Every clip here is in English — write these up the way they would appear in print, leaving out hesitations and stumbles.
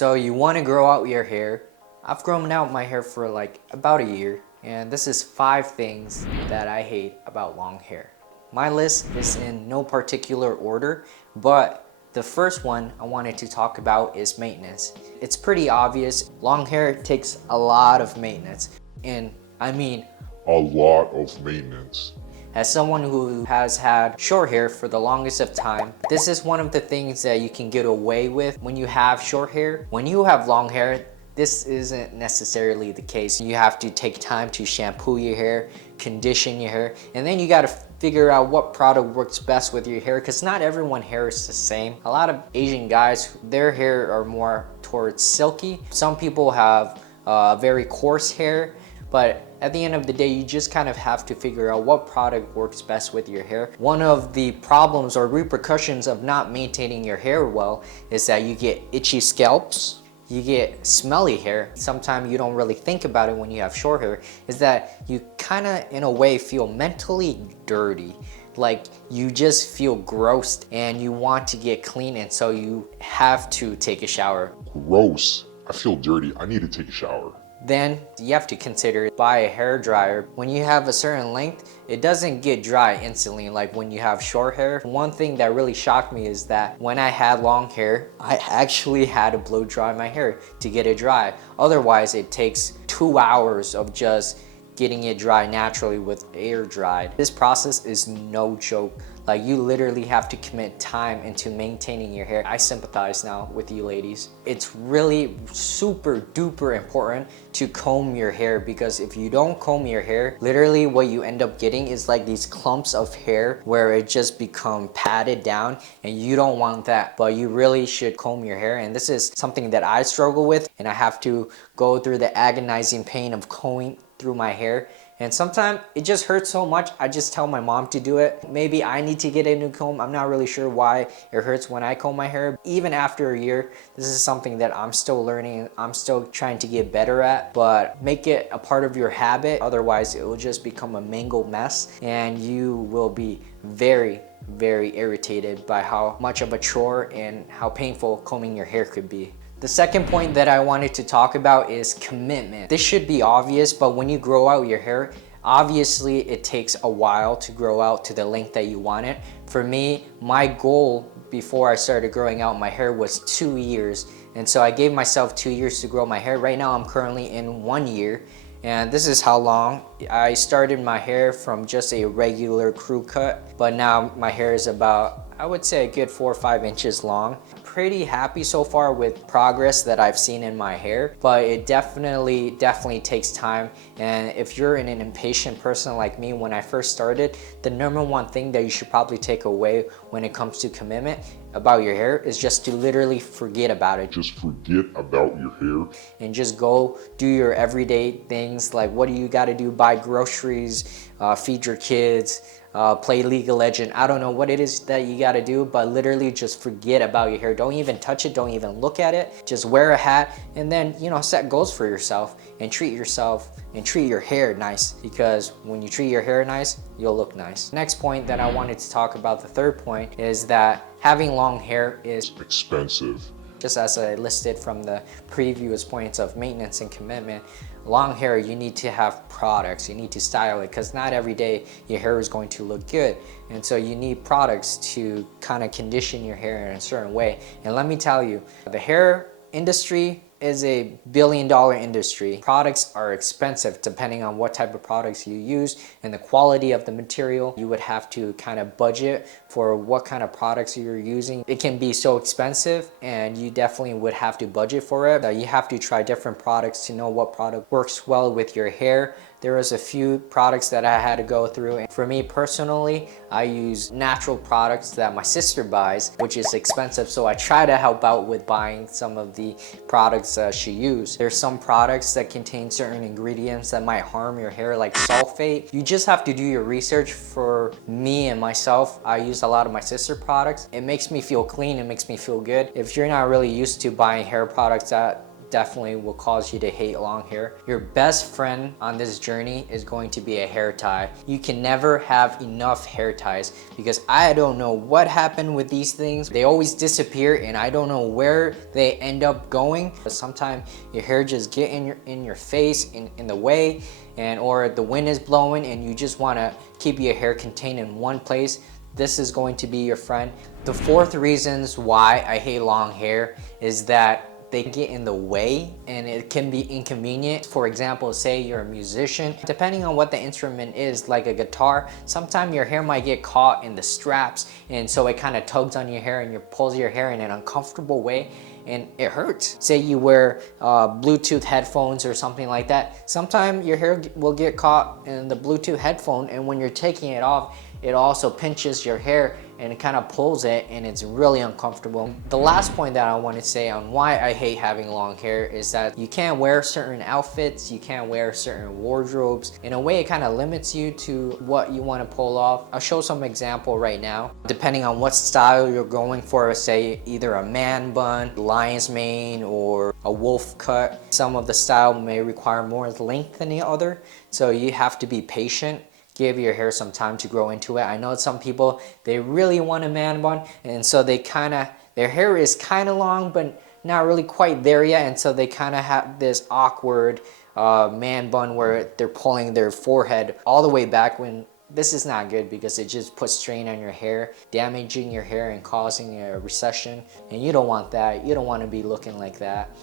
So you want to grow out your hair. I've grown out my hair for like about a year, and this is 5 things that I hate about long hair. My list is in no particular order, but the first one I wanted to talk about is maintenance. It's pretty obvious. Long hair takes a lot of maintenance, and I mean a lot of maintenance. as someone who has had short hair for the longest of time, this is one of the things that you can get away with when you have short hair. When you have long hair, this isn't necessarily the case. You have to take time to shampoo your hair, condition your hair, and then you got to figure out what product works best with your hair, because not everyone's hair is the same. A lot of Asian guys, their hair are more towards silky. Some people have very coarse hair, but at the end of the day, you just kind of have to figure out what product works best with your hair. One of the problems or repercussions of not maintaining your hair well is that you get itchy scalps, you get smelly hair. Sometimes you don't really think about it when you have short hair, is that you kind of in a way feel mentally dirty. Like you just feel gross and you want to get clean, and so you have to take a shower. Gross. I feel dirty. I need to take a shower. Then you have to consider buy a hair dryer. When you have a certain length, it doesn't get dry instantly like when you have short hair. One thing that really shocked me is that when I had long hair, I actually had to blow dry my hair to get it dry. Otherwise, it takes 2 hours of just getting it dry naturally with air dried. This process is no joke. Like you literally have to commit time into maintaining your hair. I sympathize now with you ladies. It's really super duper important to comb your hair, because if you don't comb your hair, literally what you end up getting is like these clumps of hair where it just become padded down, and you don't want that. But you really should comb your hair, and this is something that I struggle with, and I have to go through the agonizing pain of combing through my hair. And sometimes it just hurts so much, I just tell my mom to do it. Maybe I need to get a new comb. I'm not really sure why it hurts when I comb my hair. Even after a year, this is something that I'm still learning. I'm still trying to get better at, but make it a part of your habit. Otherwise, it will just become a mangled mess, and you will be very, very irritated by how much of a chore and how painful combing your hair could be. The second point that I wanted to talk about is commitment. This should be obvious, but when you grow out your hair, obviously it takes a while to grow out to the length that you want it. For me, my goal before I started growing out my hair was 2 years. And so I gave myself 2 years to grow my hair. Right now I'm currently in 1 year. And this is how long. I started my hair from just a regular crew cut, but now my hair is about, I would say, a good 4 or 5 inches long. Pretty happy so far with progress that I've seen in my hair, but it definitely takes time. And if you're an impatient person like me, when I first started, the number one thing that you should probably take away when it comes to commitment about your hair is just to literally forget about it. Just forget about your hair. And just go do your everyday things. Like, what do you got to do? Buy groceries, feed your kids, play League of Legends. I don't know what it is that you got to do, but literally just forget about your hair. Don't even touch it. Don't even look at it. Just wear a hat, and then, you know, set goals for yourself and treat yourself and treat your hair nice, because when you treat your hair nice, you'll look nice. Next point that I wanted to talk about, the third point, is that having long hair is expensive. Just as I listed from the previous points of maintenance and commitment, long hair, you need to have products. You need to style it, because not every day your hair is going to look good. And so you need products to kind of condition your hair in a certain way. And let me tell you, the hair industry is a billion-dollar industry. Products are expensive depending on what type of products you use and the quality of the material. You would have to kind of budget for what kind of products you're using. It can be so expensive, and you definitely would have to budget for it. You have to try different products to know what product works well with your hair. There was a few products that I had to go through, and for me personally, I use natural products that my sister buys, which is expensive, so I try to help out with buying some of the products she used. There's some products that contain certain ingredients that might harm your hair, like sulfate. You just have to do your research. For me and myself, I use a lot of my sister products. It makes me feel clean, it makes me feel good. If you're not really used to buying hair products that definitely will cause you to hate long hair. Your best friend on this journey is going to be a hair tie. You can never have enough hair ties because I don't know what happened with these things. They always disappear and I don't know where they end up going. But sometimes your hair just get in your face, in the way, or the wind is blowing and you just want to keep your hair contained in one place. This is going to be your friend. The fourth reasons why I hate long hair is that they get in the way and it can be inconvenient. For example, say you're a musician, depending on what the instrument is, like a guitar, sometimes your hair might get caught in the straps and so it kind of tugs on your hair and you pulls your hair in an uncomfortable way and it hurts. Say you wear Bluetooth headphones or something like that. Sometimes your hair will get caught in the Bluetooth headphone and when you're taking it off, it also pinches your hair and it kind of pulls it and it's really uncomfortable. The last point that I want to say on why I hate having long hair is that you can't wear certain outfits, you can't wear certain wardrobes. In a way, it kind of limits you to what you want to pull off. I'll show some example right now. Depending on what style you're going for, say either a man bun, lion's mane, or a wolf cut. Some of the style may require more length than the other, so you have to be patient. Give your hair some time to grow into it. I know some people, they really want a man bun and so their hair is kind of long but not really quite there yet, and so they kind of have this awkward man bun where they're pulling their forehead all the way back, when this is not good because it just puts strain on your hair, damaging your hair and causing a recession, and you don't want that. You don't want to be looking like that.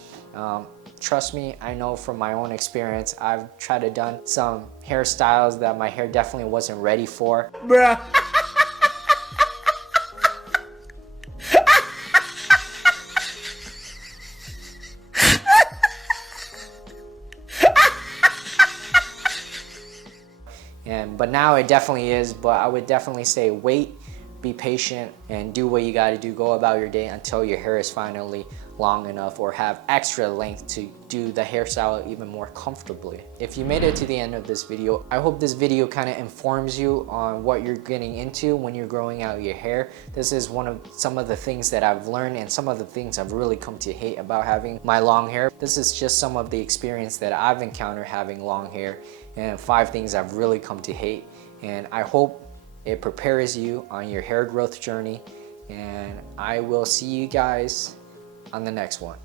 Trust me, I know from my own experience. I've tried to done some hairstyles that my hair definitely wasn't ready for. Bruh. But now it definitely is, but I would definitely say wait, be patient, and do what you gotta do. Go about your day until your hair is finally long enough or have extra length to do the hairstyle even more comfortably. If you made it to the end of this video, I hope this video kind of informs you on what you're getting into when you're growing out your hair. This is some of the things that I've learned and some of the things I've really come to hate about having my long hair. This is just some of the experience that I've encountered having long hair and 5 things I've really come to hate. And I hope it prepares you on your hair growth journey, and I will see you guys on the next one.